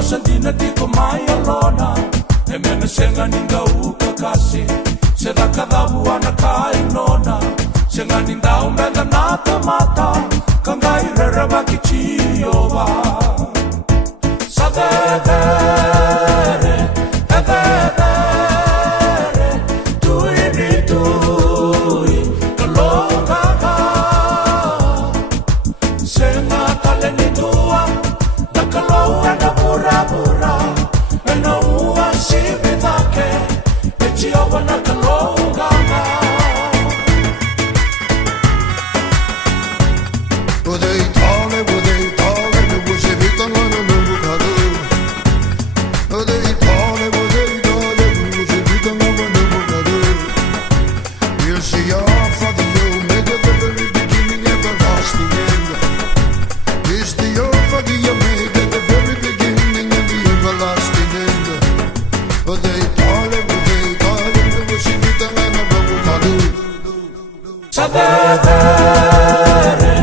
Sandina tiko mai alona e mena senga ninda uka kasi se da kadhabu ana kai nona senga ninda umenda nata mata kangai rera bakichiova sadevere evere tuini tui kalonga senga taleni tua da kaloa na pura pura e no ua sibi dake e chiova na kalonga Udei tale, me wusi vitanga na nubukadu. Udei tale, me wusi vitanga na nubukadu. Here's the Alpha, the Omega, the very beginning and the lasting end. Here's the Alpha, the Omega, the very beginning and the everlasting end. Udei tale, me wusi vitanga na nubukadu. Sadevere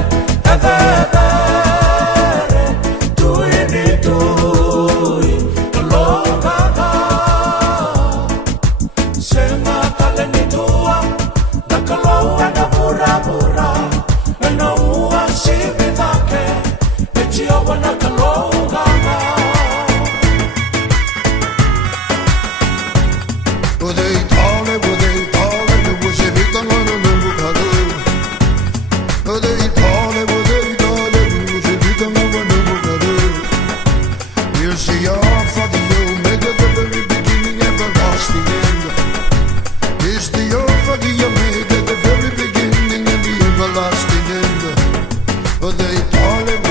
Here's the Alpha, the Omega, the very beginning and the lasting end. Here's the Alpha, the Omega, the very beginning and the everlasting end. They call him